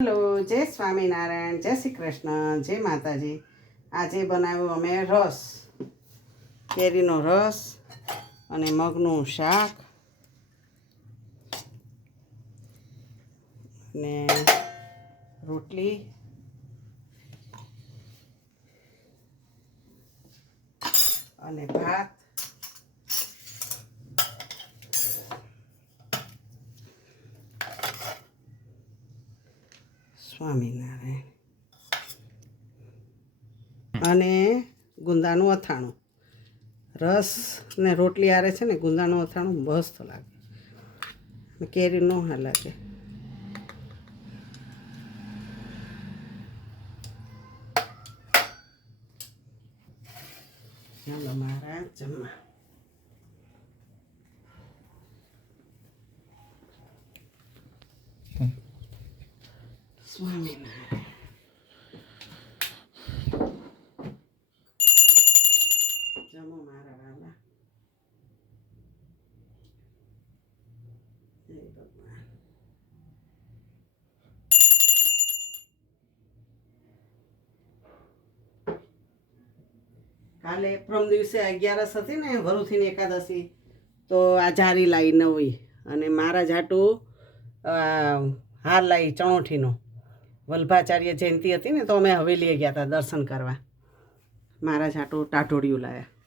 Hello, જય સ્વામિનારાયણ, જય શ્રી કૃષ્ણ, જય માતાજી. આજે બનાવ્યો અમે રસ, કેરીનો રસ અને મગનું શાક ને રોટલી અને ભાત. સ્વામિનારાયણ. અને ગુંદાનું અથાણું. રસ ને રોટલી આરે છે ને ગુંદાનું અથાણું મસ્ત લાગે. કેરી ન લાગે. ચાલો મારા જમવા. સ્વામિનારાયણ. જમો મારા વાલા. જય ભગવાન. કાલે પ્રમ દિવસે 11 હતી ને વરુથીની એકાદશી, તો આ જારી લાવી નવી અને મારા જાટું હાર લાવી ચણોઠીનો. વલ્ભાચાર્ય જયંતિ હતી ને તો અમે હવેલીએ ગયા હતા દર્શન કરવા. મારા જાટું ટાઢોળિયું લાવ્યા.